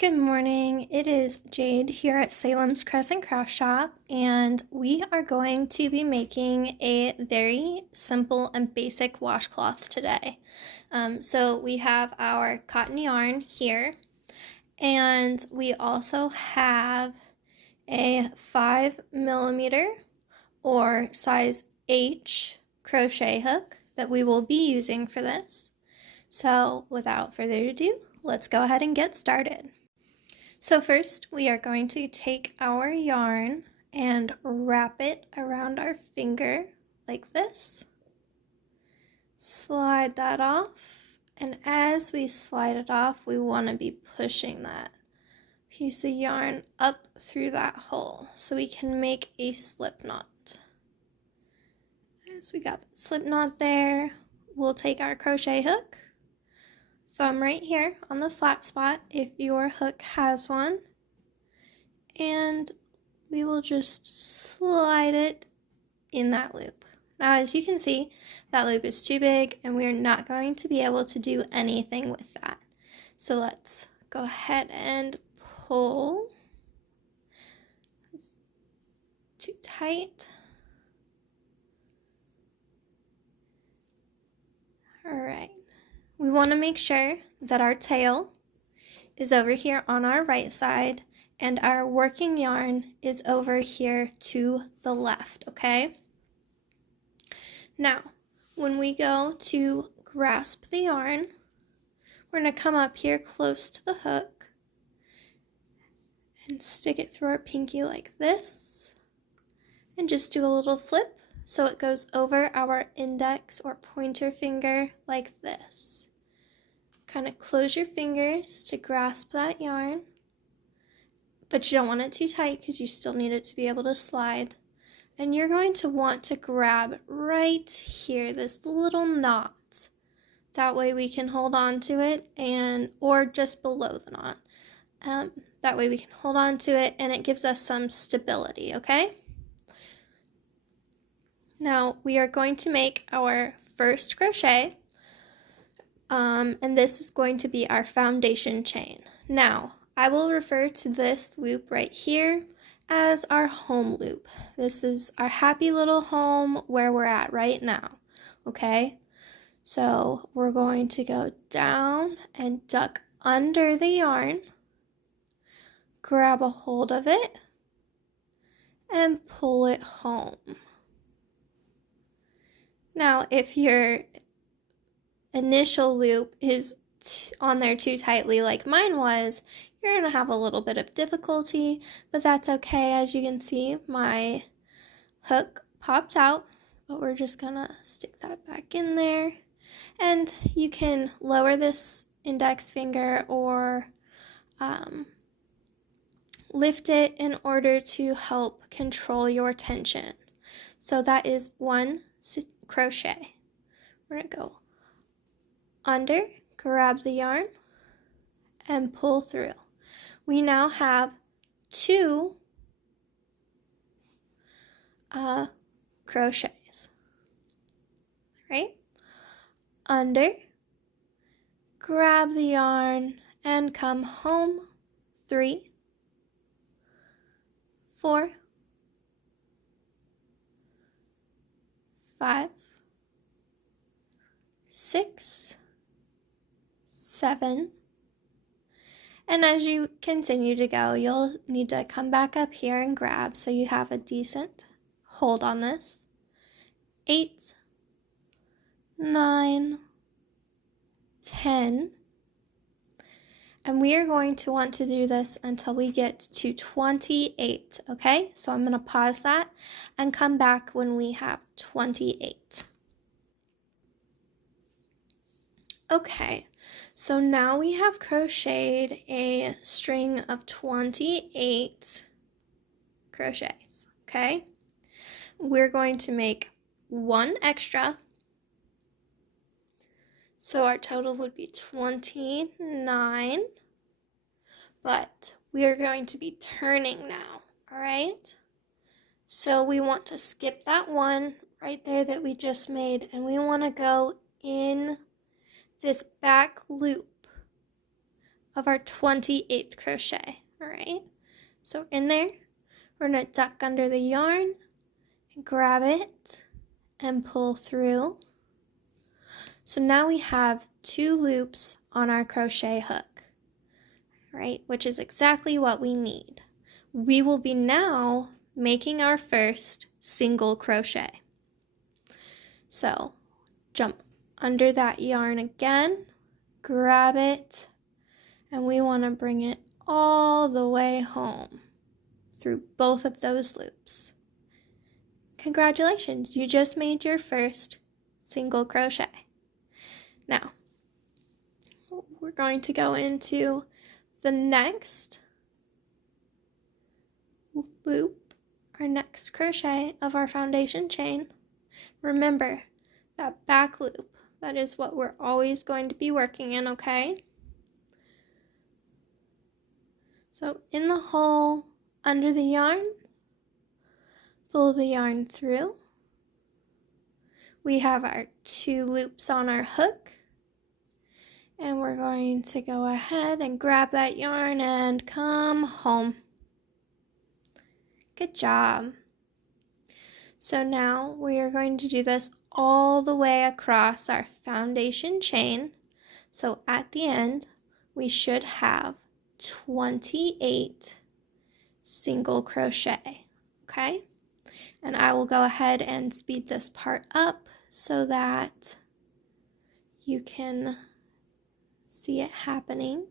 Good morning, it is Jade here at Salem's Crescent Craft Shop, and we are going to be making a very simple and basic washcloth today. So we have our cotton yarn here, and we also have a 5mm or size H crochet hook that we will be using for this. So without further ado, let's go ahead and get started. So first, we are going to take our yarn and wrap it around our finger like this. Slide that off, and as we slide it off, we want to be pushing that piece of yarn up through that hole so we can make a slip knot. As we got the slip knot there, we'll take our crochet hook, thumb right here on the flat spot if your hook has one, and we will just slide it in that loop. Now as you can see, that loop is too big and we're not going to be able to do anything with that. So let's go ahead and pull. It's too tight. All right. We want to make sure that our tail is over here on our right side and our working yarn is over here to the left, okay? Now, when we go to grasp the yarn, we're going to come up here close to the hook and stick it through our pinky like this and just do a little flip so it goes over our index or pointer finger like this. Kind of close your fingers to grasp that yarn, but you don't want it too tight because you still need it to be able to slide. And you're going to want to grab right here, this little knot. That way we can hold on to it, or just below the knot. That way we can hold on to it and it gives us some stability, okay? Now we are going to make our first crochet. And this is going to be our foundation chain. Now, I will refer to this loop right here as our home loop. This is our happy little home where we're at right now, okay? So we're going to go down and duck under the yarn, grab a hold of it, and pull it home. Now, if your initial loop is on there too tightly like mine was, you're going to have a little bit of difficulty, but that's okay. As you can see, my hook popped out, but we're just going to stick that back in there. And you can lower this index finger or lift it in order to help control your tension. So that is one crochet. We're going to go under, grab the yarn, and pull through. We now have two crochets, right? Under, grab the yarn, and come home. 3, 4, 5, 6, 7, and as you continue to go, you'll need to come back up here and grab so you have a decent hold on this. 8, 9, 10, and we are going to want to do this until we get to 28, okay? So I'm going to pause that and come back when we have 28. Okay, so now we have crocheted a string of 28 crochets, okay? We're going to make one extra, so our total would be 29, but we are going to be turning now, all right? So we want to skip that one right there that we just made, and we want to go in this back loop of our 28th crochet. All right, so in there, we're going to duck under the yarn, grab it, and pull through. So now we have 2 loops on our crochet hook, right, which is exactly what we need. We will be now making our first single crochet. So jump under that yarn again, grab it, and we want to bring it all the way home through both of those loops. Congratulations, you just made your first single crochet. Now, we're going to go into the next loop, our next crochet of our foundation chain. Remember, that back loop, that is what we're always going to be working in, okay? So in the hole under the yarn, pull the yarn through. We have our 2 loops on our hook, and we're going to go ahead and grab that yarn and come home. Good job. So now we are going to do this all the way across our foundation chain. So at the end, we should have 28 single crochet, okay? And I will go ahead and speed this part up so that you can see it happening.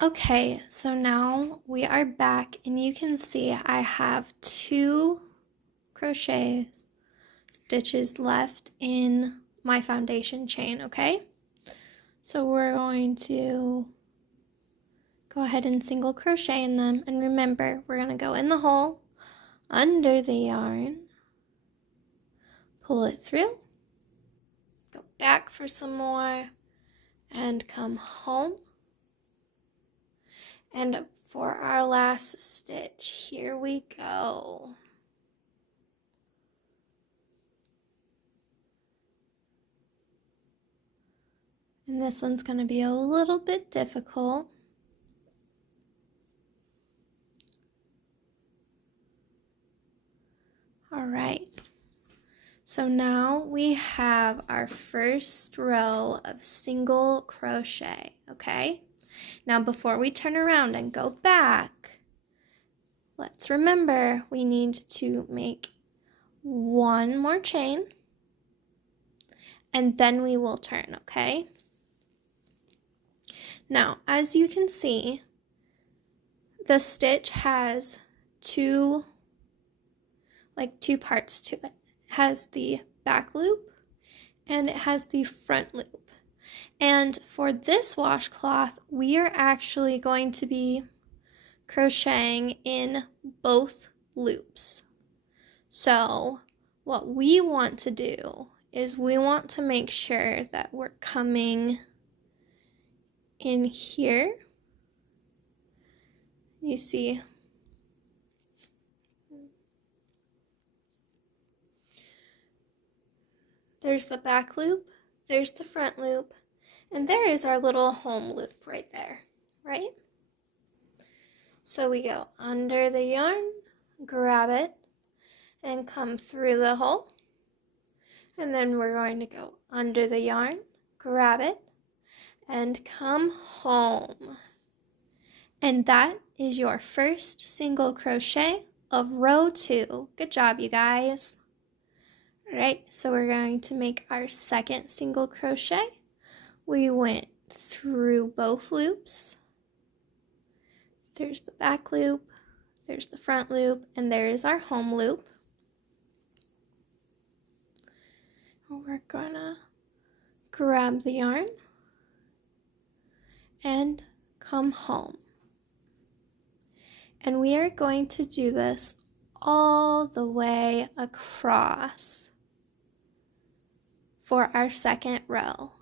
Okay, so now we are back, and you can see I have 2 crochet stitches left in my foundation chain, okay? So we're going to go ahead and single crochet in them, and remember, we're going to go in the hole under the yarn, pull it through, go back for some more, and come home. And for our last stitch, here we go. And this one's going to be a little bit difficult. All right. So now we have our first row of single crochet, okay? Now before we turn around and go back, let's remember we need to make 1 more chain, and then we will turn, okay? Now, as you can see, the stitch has two parts to it. It has the back loop and it has the front loop. And for this washcloth, we are actually going to be crocheting in both loops. So what we want to do is we want to make sure that we're coming in here. You see, there's the back loop, there's the front loop, and there is our little home loop right there, right? So we go under the yarn, grab it, and come through the hole. And then we're going to go under the yarn, grab it, and come home. And that is your first single crochet of row 2. Good job, you guys. All right, so we're going to make our second single crochet. We went through both loops. There's the back loop, there's the front loop, and there is our home loop. We're gonna grab the yarn and come home. And we are going to do this all the way across for our second row.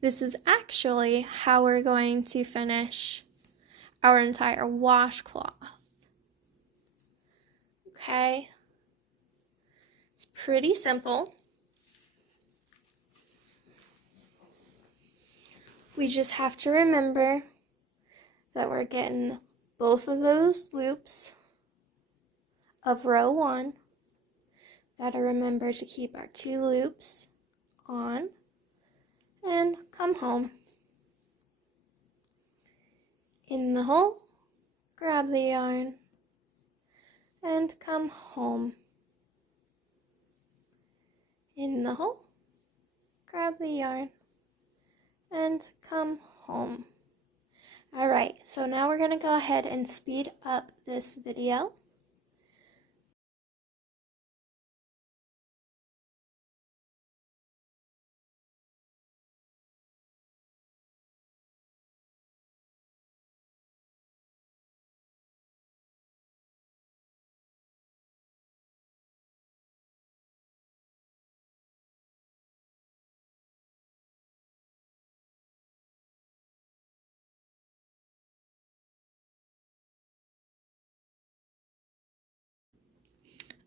This is actually how we're going to finish our entire washcloth. Okay? It's pretty simple. We just have to remember that we're getting both of those loops of row 1. Gotta remember to keep our 2 loops on and come home. In the hole, grab the yarn and come home. In the hole, grab the yarn and come home. All right, so now we're gonna go ahead and speed up this video.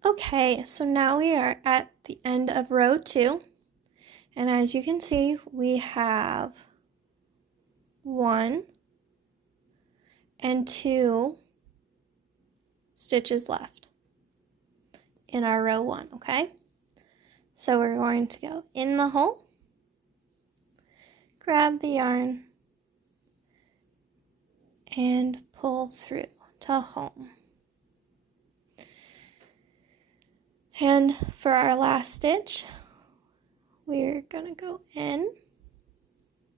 Okay, so now we are at the end of row 2, and as you can see, we have 1 and 2 stitches left in our row 1, okay? So we're going to go in the hole, grab the yarn, and pull through to home. And for our last stitch, we're gonna go in,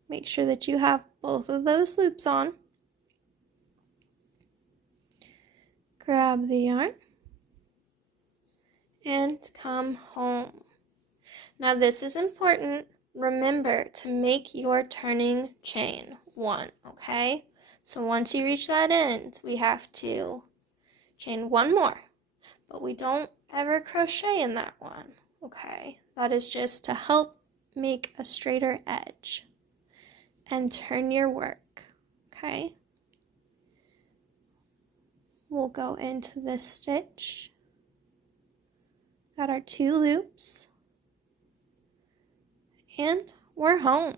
make sure that you have both of those loops on, grab the yarn, and come home. Now this is important. Remember to make your turning chain 1, okay? So once you reach that end, we have to chain 1 more, but we don't ever crochet in that one, okay? That is just to help make a straighter edge and turn your work, okay? We'll go into this stitch. Got our 2 loops, and we're home.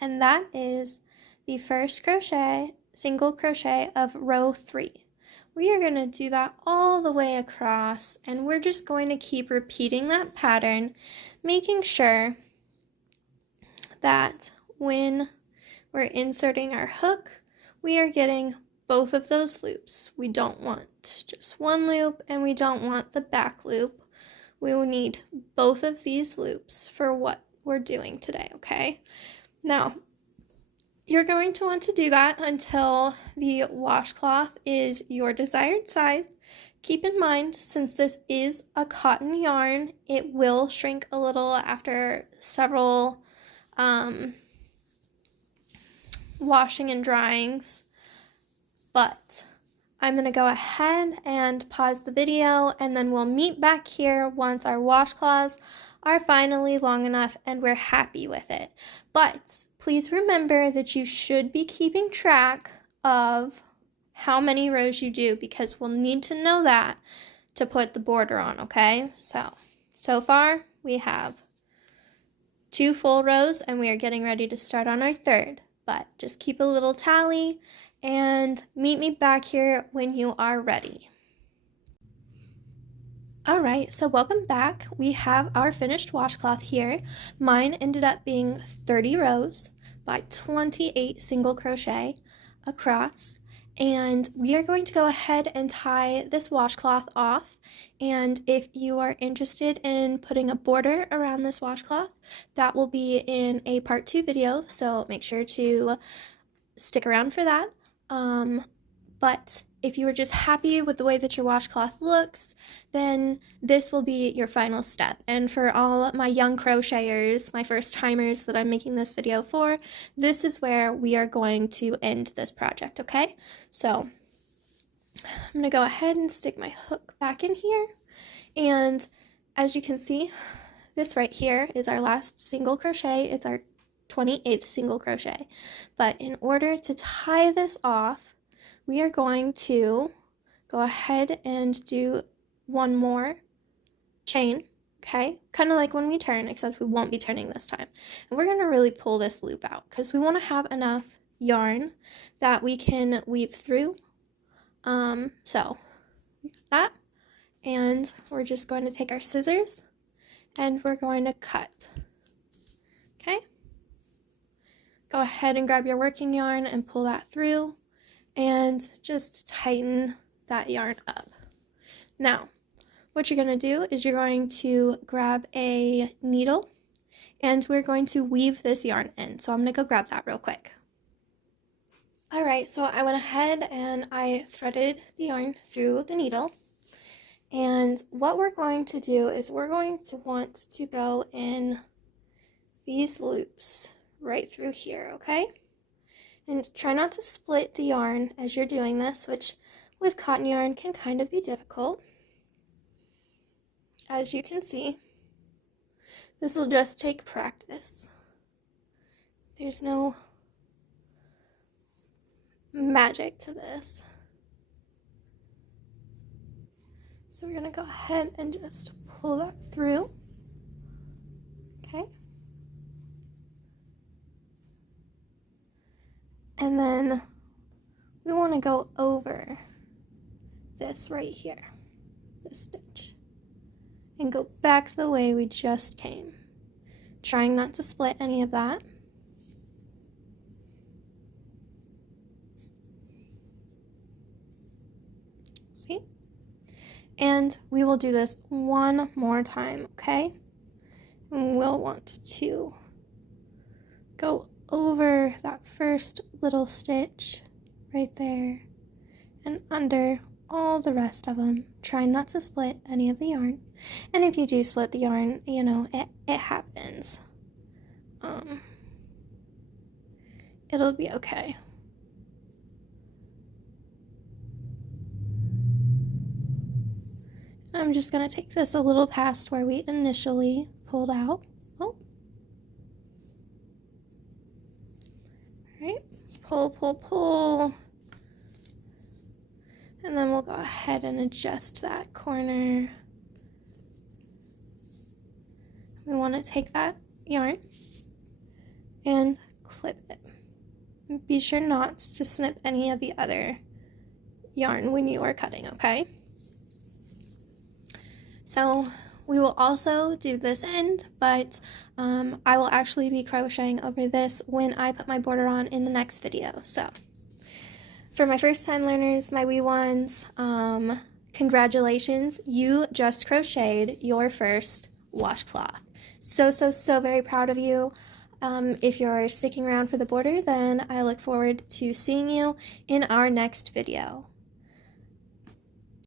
And that is the first crochet, single crochet of row 3. We are going to do that all the way across, and we're just going to keep repeating that pattern, making sure that when we're inserting our hook, we are getting both of those loops. We don't want just one loop, and we don't want the back loop. We will need both of these loops for what we're doing today, okay? Now, you're going to want to do that until the washcloth is your desired size. Keep in mind, since this is a cotton yarn, it will shrink a little after several washing and dryings. But I'm going to go ahead and pause the video, and then we'll meet back here once our washcloths are finally long enough and we're happy with it. But please remember that you should be keeping track of how many rows you do, because we'll need to know that to put the border on, okay? So far we have 2 full rows, and we are getting ready to start on our 3rd. But just keep a little tally and meet me back here when you are ready. Alright, so welcome back. We have our finished washcloth here. Mine ended up being 30 rows by 28 single crochet across, And we are going to go ahead and tie this washcloth off. And if you are interested in putting a border around this washcloth, that will be in a part 2 video, so make sure to stick around for that. But if you are just happy with the way that your washcloth looks, then this will be your final step. And for all my young crocheters, my first timers that I'm making this video for, this is where we are going to end this project, okay? So I'm gonna go ahead and stick my hook back in here. And as you can see, this right here is our last single crochet. It's our 28th single crochet. But in order to tie this off, we are going to go ahead and do one more chain, okay? Kind of like when we turn, except we won't be turning this time. And we're gonna really pull this loop out because we wanna have enough yarn that we can weave through. So that, and we're just going to take our scissors and we're going to cut, okay? Go ahead and grab your working yarn and pull that through and just tighten that yarn up. Now, what you're going to do is you're going to grab a needle and we're going to weave this yarn in. So I'm going to go grab that real quick. All right, so I went ahead and I threaded the yarn through the needle. And what we're going to do is we're going to want to go in these loops right through here, okay? And try not to split the yarn as you're doing this, which with cotton yarn can kind of be difficult. As you can see, this will just take practice. There's no magic to this. So we're going to go ahead and just pull that through, okay? And then we want to go over this right here, this stitch, and go back the way we just came, trying not to split any of that. See? And we will do this one more time, okay? And we'll want to go over that first little stitch right there and under all the rest of them. Try not to split any of the yarn. And if you do split the yarn, you know, it happens. It'll be okay. I'm just going to take this a little past where we initially pulled out. Oh. Alright, pull, pull, pull. And then we'll go ahead and adjust that corner. We want to take that yarn and clip it. Be sure not to snip any of the other yarn when you are cutting, okay? So we will also do this end, but I will actually be crocheting over this when I put my border on in the next video. So for my first time learners, my wee ones, congratulations, you just crocheted your first washcloth. So very proud of you. If you're sticking around for the border, then I look forward to seeing you in our next video.